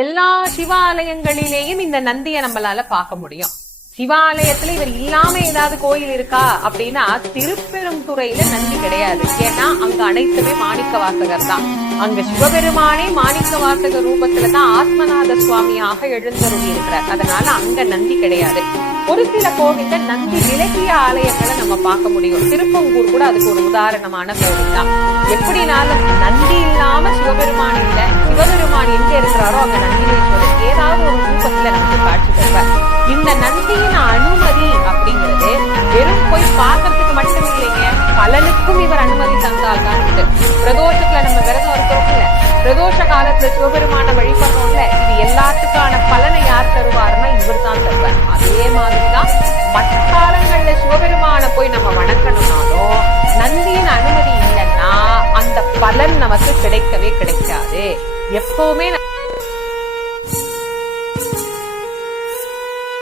எல்லா சிவாலயங்களிலேயும் இந்த நந்தியை நம்மளால பார்க்க முடியும். சிவாலயத்துல இவர் இல்லாம ஏதாவது கோயில் இருக்கா அப்படின்னா திருப்பெருந்துறையில நந்தி கிடையாது. ஏன்னா அங்க அனைத்துமே மாணிக்க வாசகர் தான். அங்க சிவபெருமானே மாணிக்க வாசகர் ரூபத்துல தான் ஆத்மநாத சுவாமியாக எழுந்தருளி இருக்கிறார். அதனால அங்க நந்தி கிடையாது. ஒரு சில கோவில்ல நந்தி விலகிய ஆலயங்களை நம்ம பார்க்க முடியும். திருப்பங்கூர் கூட அதுக்கு ஒரு உதாரணமான கோவில் தான். எப்படினாலும் நந்தி இல்லாம சிவபெருமான எங்க அந்த அங்க நந்தினேஸ்வரர் ஏதாவது ஒரு ரூபத்துல நமக்கு காட்சி தருவார். இந்த நந்தியின் அனுமதி அப்படிங்கிறது வெறும் போய் பார்க்கறதுக்கு மட்டும் இல்லைங்க. பலனுக்கும் இவர் அனுமதி தந்தால் தான் இது. பிரதோஷத்துல நம்ம விரதம் இருக்கிறோம்ல பிரதோஷ காலத்துல சிவபெருமான வழிபடுறோம்ல இது எல்லாத்துக்கான பலனை யார் தருவாருன்னா இவர் தான் தருவார். அதே மாதிரிதான் மற்ற காலங்கள்ல சிவபெருமான போய் நம்ம வணக்கணும்னாலும் நந்தியின் அனுமதி இல்லைன்னா அந்த பலன் நமக்கு கிடைக்கவே கிடைக்காது. எப்பவுமே